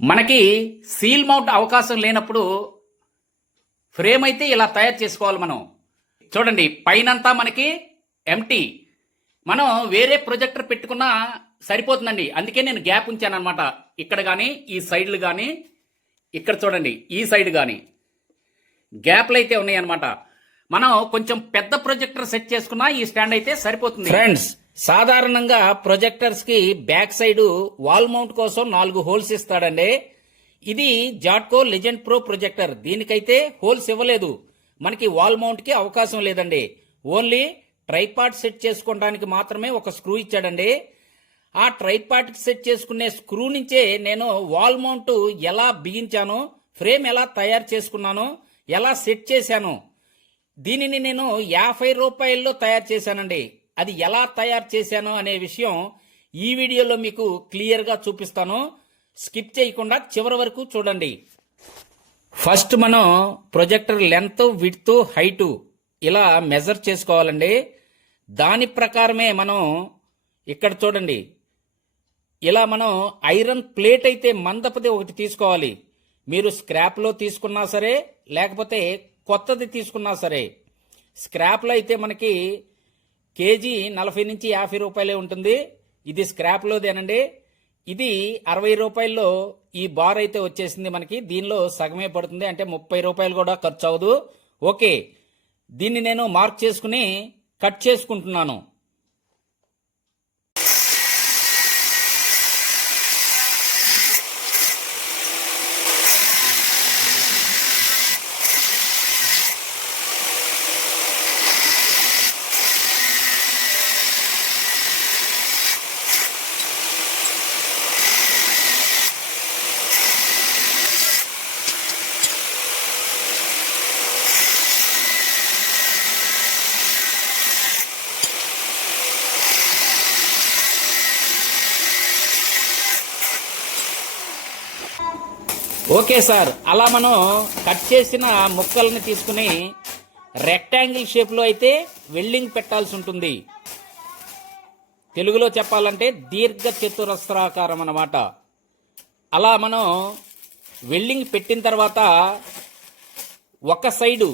మనకి seal mount అవకాశం లేనప్పుడు ఫ్రేమ్ అయితే ఇలా తయారు చేసుకోవాలి మనం. చూడండి, పైనంతా మనకి ఎంటీ. మనం వేరే ప్రొజెక్టర్ పెట్టుకున్నా సరిపోతుందండి. అందుకే నేను గ్యాప్ ఉంచాను అనమాట. ఇక్కడ కానీ ఈ సైడ్లు కానీ, ఇక్కడ చూడండి ఈ సైడ్ కానీ గ్యాప్లు అయితే ఉన్నాయి అనమాట. మనం కొంచెం పెద్ద ప్రొజెక్టర్ సెట్ చేసుకున్నా ఈ స్టాండ్ అయితే సరిపోతుంది. ఫ్రెండ్స్, సాధారణంగా ప్రొజెక్టర్స్ కి బ్యాక్ సైడ్ వాల్ మౌంట్ కోసం 4 హోల్స్ ఇస్తాడండి. ఇది జాట్కో లెజెండ్ ప్రో ప్రొజెక్టర్. దీనికైతే హోల్స్ ఇవ్వలేదు. మనకి వాల్ మౌంట్ కి అవకాశం లేదండి. ఓన్లీ ట్రైపాడ్ సెట్ చేసుకోవడానికి మాత్రమే ఒక స్క్రూ ఇచ్చాడండి. ఆ ట్రైపాడ్ సెట్ చేసుకునే స్క్రూ నుంచే నేను వాల్ మౌంట్ ఎలా బిగించాను, ఫ్రేమ్ ఎలా తయారు చేసుకున్నాను, ఎలా సెట్ చేశాను, దీనిని నేను 50 రూపాయల్లో తయారు చేశానండి. అది ఎలా తయారు చేశాను అనే విషయం ఈ వీడియోలో మీకు క్లియర్గా చూపిస్తాను. స్కిప్ చేయకుండా చివరి వరకు చూడండి. ఫస్ట్ మనం ప్రొజెక్టర్ లెంత్, విడ్త్, హైట్ ఇలా మెజర్ చేసుకోవాలండి. దాని ప్రకారమే మనం ఇక్కడ చూడండి, ఇలా మనం ఐరన్ ప్లేట్ అయితే మందపది ఒకటి తీసుకోవాలి. మీరు స్క్రాప్లో తీసుకున్నా సరే, లేకపోతే కొత్తది తీసుకున్నా సరే. స్క్రాప్లో అయితే మనకి కేజీ 40 నుంచి 50 రూపాయలే ఉంటుంది. ఇది స్క్రాప్లోదేనండి. ఇది 60 రూపాయల్లో ఈ బార్ అయితే వచ్చేసింది మనకి. దీనిలో సగమే పడుతుంది, అంటే 30 రూపాయలు కూడా ఖర్చు అవ్వదు. ఓకే, దీన్ని నేను మార్క్ చేసుకుని కట్ చేసుకుంటున్నాను. ఓకే సార్, అలా మనం కట్ చేసిన ముక్కల్ని తీసుకుని రెక్టాంగిల్ షేప్లో అయితే వెల్డింగ్ పెట్టాల్సి ఉంటుంది. తెలుగులో చెప్పాలంటే దీర్ఘ చతురస్రాకారం అన్నమాట. అలా మనం వెల్డింగ్ పెట్టిన తర్వాత ఒక సైడు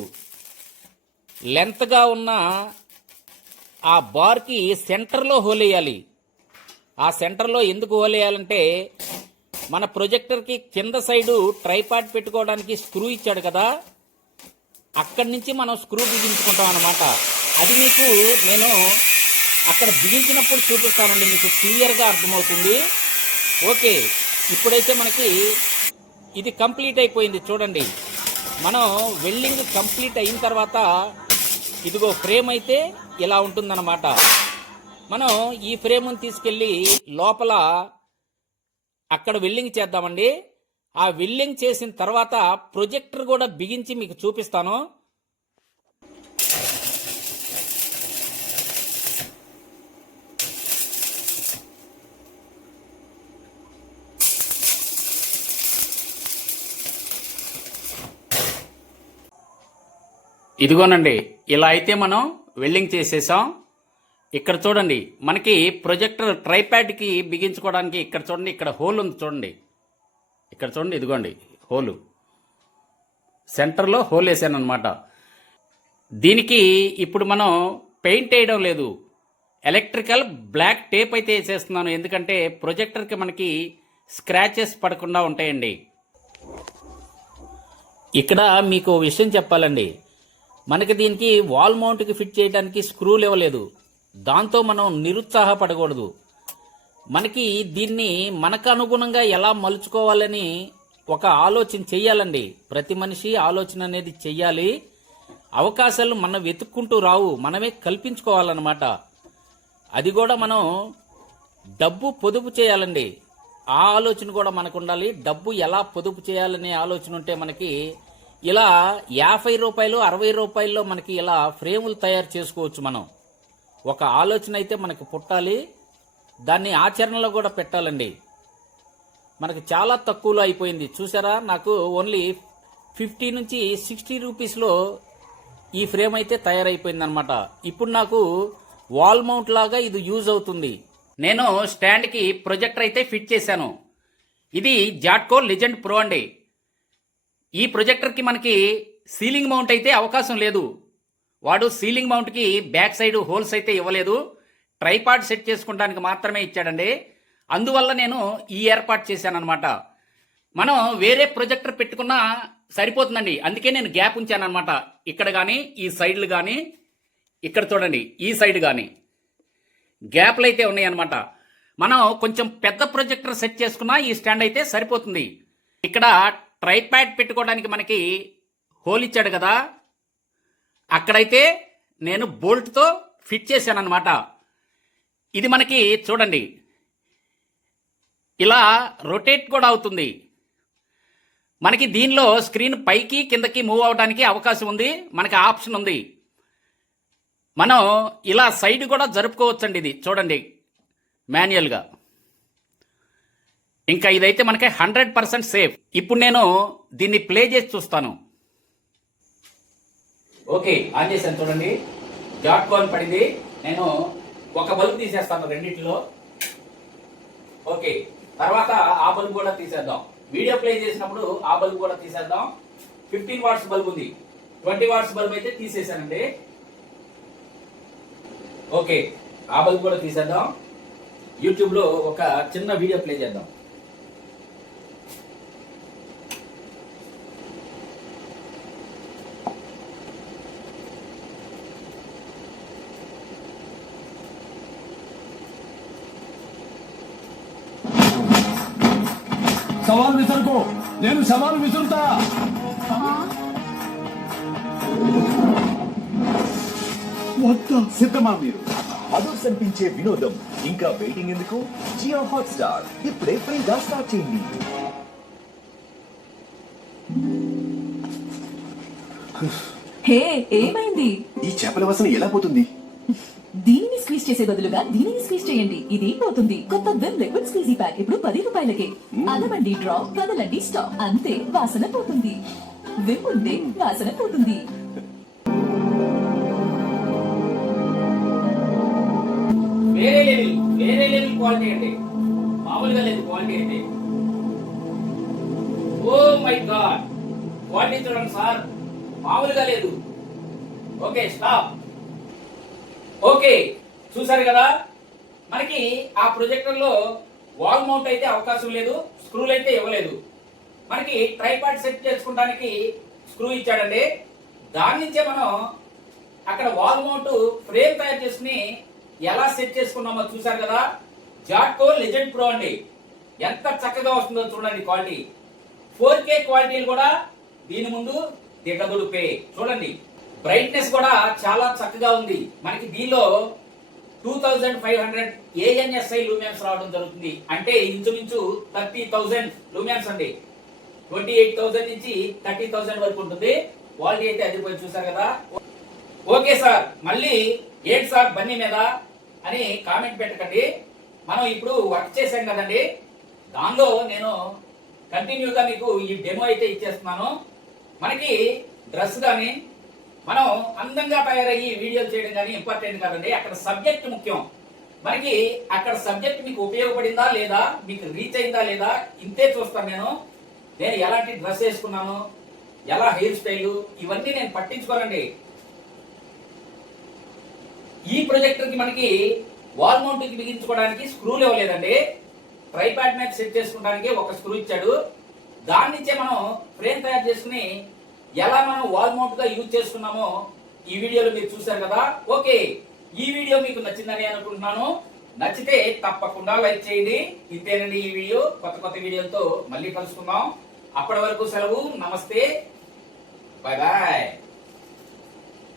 లెంత్గా ఉన్న ఆ బార్కి సెంటర్లో హోల్ వేయాలి. ఆ సెంటర్లో ఎందుకు హోల్ వేయాలంటే, మన ప్రొజెక్టర్కి కింద సైడు ట్రైపాడ్ పెట్టుకోవడానికి స్క్రూ ఇచ్చాడు కదా, అక్కడి నుంచి మనం స్క్రూ బిగించుకుంటాం అన్నమాట. అది మీకు నేను అక్కడ బిగించినప్పుడు చూపిస్తానండి, మీకు క్లియర్గా అర్థమవుతుంది. ఓకే, ఇప్పుడైతే మనకి ఇది కంప్లీట్ అయిపోయింది. చూడండి, మనం వెల్డింగ్ కంప్లీట్ అయిన తర్వాత ఇదిగో ఫ్రేమ్ అయితే ఇలా ఉంటుందన్నమాట. మనం ఈ ఫ్రేమ్ని తీసుకెళ్ళి లోపల అక్కడ వెల్డింగ్ చేద్దామండి. ఆ వెల్డింగ్ చేసిన తర్వాత ప్రొజెక్టర్ కూడా బిగించి మీకు చూపిస్తాను. ఇదిగోనండి, ఇలా అయితే మనం వెల్డింగ్ చేసేసాం. ఇక్కడ చూడండి, మనకి ప్రొజెక్టర్ ట్రైప్యాడ్కి బిగించుకోవడానికి ఇక్కడ చూడండి, ఇక్కడ హోల్ ఉంది చూడండి. ఇక్కడ చూడండి, ఇదిగోండి హోలు, సెంటర్లో హోల్ వేసాను అనమాట. దీనికి ఇప్పుడు మనం పెయింట్ వేయడం లేదు, ఎలక్ట్రికల్ బ్లాక్ టేప్ అయితే వేసేస్తున్నాను. ఎందుకంటే ప్రొజెక్టర్కి మనకి స్క్రాచెస్ పడకుండా ఉంటాయండి. ఇక్కడ మీకు విషయం చెప్పాలండి, మనకి దీనికి వాల్ మౌంట్కి ఫిట్ చేయడానికి స్క్రూలు ఇవ్వలేదు. దాంతో మనం నిరుత్సాహపడకూడదు. మనకి దీన్ని మనకు అనుగుణంగా ఎలా మలుచుకోవాలని ఒక ఆలోచన చెయ్యాలండి. ప్రతి మనిషి ఆలోచన అనేది చెయ్యాలి. అవకాశాలు మనం వెతుక్కుంటూ రావు, మనమే కల్పించుకోవాలన్నమాట. అది కూడా మనం డబ్బు పొదుపు చేయాలండి. ఆ ఆలోచన కూడా మనకు ఉండాలి. డబ్బు ఎలా పొదుపు చేయాలనే ఆలోచన ఉంటే మనకి ఇలా 50 రూపాయలు 60 రూపాయల్లో మనకి ఇలా ఫ్రేములు తయారు చేసుకోవచ్చు. మనం ఒక ఆలోచన అయితే మనకు పుట్టాలి, దాన్ని ఆచరణలో కూడా పెట్టాలండి. మనకి చాలా తక్కువలో అయిపోయింది చూసారా. నాకు ఓన్లీ 50 నుంచి 60 రూపీస్లో ఈ ఫ్రేమ్ అయితే తయారైపోయింది అనమాట. ఇప్పుడు నాకు వాల్ మౌంట్ లాగా ఇది యూజ్ అవుతుంది. నేను స్టాండ్కి ప్రొజెక్టర్ అయితే ఫిట్ చేశాను. ఇది జాట్కో లెజెండ్ ప్రో అండి. ఈ ప్రొజెక్టర్కి మనకి సీలింగ్ మౌంట్ అయితే అవకాశం లేదు. వాడు సీలింగ్ మౌంట్కి బ్యాక్ సైడ్ హోల్స్ అయితే ఇవ్వలేదు. ట్రైపాడ్ సెట్ చేసుకోవడానికి మాత్రమే ఇచ్చాడండి. అందువల్ల నేను ఈ ఏర్పాటు చేశానన్నమాట. మనం వేరే ప్రొజెక్టర్ పెట్టుకున్నా సరిపోతుందండి. అందుకే నేను గ్యాప్ ఉంచానన్నమాట. ఇక్కడ కానీ ఈ సైడ్లు కానీ ఇక్కడ చూడండి ఈ సైడ్ కానీ గ్యాప్లు అయితే ఉన్నాయి అన్నమాట. మనం కొంచెం పెద్ద ప్రొజెక్టర్ సెట్ చేసుకున్నా ఈ స్టాండ్ అయితే సరిపోతుంది. ఇక్కడ ట్రైపాడ్ పెట్టుకోవడానికి మనకి హోల్ ఇచ్చాడు కదా, అక్కడైతే నేను బోల్ట్తో ఫిట్ చేశాను అనమాట. ఇది మనకి చూడండి ఇలా రొటేట్ కూడా అవుతుంది. మనకి దీనిలో స్క్రీన్ పైకి కిందకి మూవ్ అవడానికి అవకాశం ఉంది. మనకి ఆప్షన్ ఉంది. మనం ఇలా సైడ్ కూడా జరుపుకోవచ్చండి. ఇది చూడండి మాన్యువల్గా. ఇంకా ఇదైతే మనకి 100% సేఫ్. ఇప్పుడు నేను దీన్ని ప్లే చేసి చూస్తాను. ఓకే, ఆన్ చేశాను చూడండి. జాట్కో అని పడింది. నేను ఒక బల్బు తీసేస్తాను రెండింటిలో. ఓకే, తర్వాత ఆ బల్బు కూడా తీసేద్దాం. వీడియో ప్లే చేసినప్పుడు ఆ బల్బు కూడా తీసేద్దాం. 15 వాట్స్ బల్బు ఉంది. 20 వాట్స్ బల్బు అయితే తీసేసానండి. ఓకే, ఆ బల్బు కూడా తీసేద్దాం. యూట్యూబ్లో ఒక చిన్న వీడియో ప్లే చేద్దాం. సవాల్ విసరుకో, నేను సవాల్ విసురుతా. సిద్ధమా మీరు? అదర్స్ అనిపించే వినోదం ఇంకా వెయిటింగ్ ఎందుకు? జియో హాట్‌స్టార్ ఇప్పుడే ఫ్రీగా స్టార్ట్ చేయండి. హే, ఏమైంది? ఈ చేపల వాసన ఎలా పోతుంది? దీనిని స్క్వీజ్ చేసే బదులుగా దీనిని స్క్వీజ్ చేయండి. ఇది పోతుంది. కొత్త విమ్ లిక్విడ్ స్క్వీజీ ప్యాక్ ఇప్పుడు 10 రూపాయలకే. అదమండి డ్రా, కదలండి స్టాప్. అంతే, వాసన పోతుంది. విమ్ ఉంటే వాసన పోతుంది. వేరే లెవెల్ క్వాలిటీ అండి. మామూలుగా లేదు క్వాలిటీ అయితే. ఓ మై గాడ్, క్వాలిటీ చూడండి సార్, మామూలుగా లేదు. Okay, stop. ఓకే, చూసారు కదా, మనకి ఆ ప్రొజెక్టర్ లో వాల్ మౌంట్ అయితే అవకాశం లేదు, స్క్రూలు అయితే ఇవ్వలేదు. మనకి ట్రైపాడ్ సెట్ చేసుకోవడానికి స్క్రూ ఇచ్చాడండి. దాని నుంచే మనం అక్కడ వాల్ మౌంట్ ఫ్రేమ్ తయారు చేసుకుని ఎలా సెట్ చేసుకున్నామో చూసారు కదా. జాట్కో లెజెండ్ ప్రో అండి. ఎంత చక్కగా వస్తుందో చూడండి క్వాలిటీ. 4K క్వాలిటీలు కూడా దీని ముందు దిగదుడిపే. చూడండి, బ్రైట్నెస్ కూడా చాలా చక్కగా ఉంది. మనకి దీనిలో 2500 ANSI లూమియన్స్ రావడం జరుగుతుంది. అంటే ఇంచుమించు 30,000 లూమియన్స్ అండి. 28,000 నుంచి 30,000 వరకు ఉంటుంది. క్వాలిటీ అయితే అదిరిపోయి చూసారు కదా. ఓకే సార్, మళ్ళీ ఏంటి సార్ బన్నీ మీద అని కామెంట్ పెట్టకండి. మనం ఇప్పుడు వర్క్ చేసాం కదండి, దానిలో నేను కంటిన్యూగా మీకు ఈ డెమో అయితే ఇచ్చేస్తున్నాను. మనకి డ్రెస్ కానీ మనం అందంగా తయారయ్యి వీడియోలు చేయడం కానీ ఇంపార్టెంట్ కాదండి. అక్కడ సబ్జెక్ట్ ముఖ్యం. మనకి అక్కడ సబ్జెక్ట్ మీకు ఉపయోగపడిందా లేదా, మీకు రీచ్ అయిందా లేదా, ఇంతే చూస్తాను నేను. నేను ఎలాంటి డ్రెస్ వేసుకున్నాను, ఎలా హెయిర్ స్టైల్, ఇవన్నీ నేను పట్టించుకోనండి. ఈ ప్రొజెక్టర్ కి మనకి వాల్ మౌంట్ కి బిగించుకోవడానికి స్క్రూలు ఇవ్వలేదండి. ట్రైపాడ్ మీద సెట్ చేసుకోవడానికి ఒక స్క్రూ ఇచ్చాడు. దాని నుంచే మనం ఫ్రేమ్ తయారు చేసుకుని ఎలా మనం వాల్ మౌంట్ గా యూజ్ చేసుకున్నామో ఈ వీడియోలో మీరు చూశారు కదా. ఓకే, ఈ వీడియో మీకు నచ్చిందని అనుకుంటున్నాను. నచ్చితే తప్పకుండా లైక్ చేయండి. ఇంతేనండి ఈ వీడియో. కొత్త వీడియోలతో మళ్ళీ కలుసుకుందాం. అప్పటి వరకు సెలవు. నమస్తే, బాయ్ బాయ్.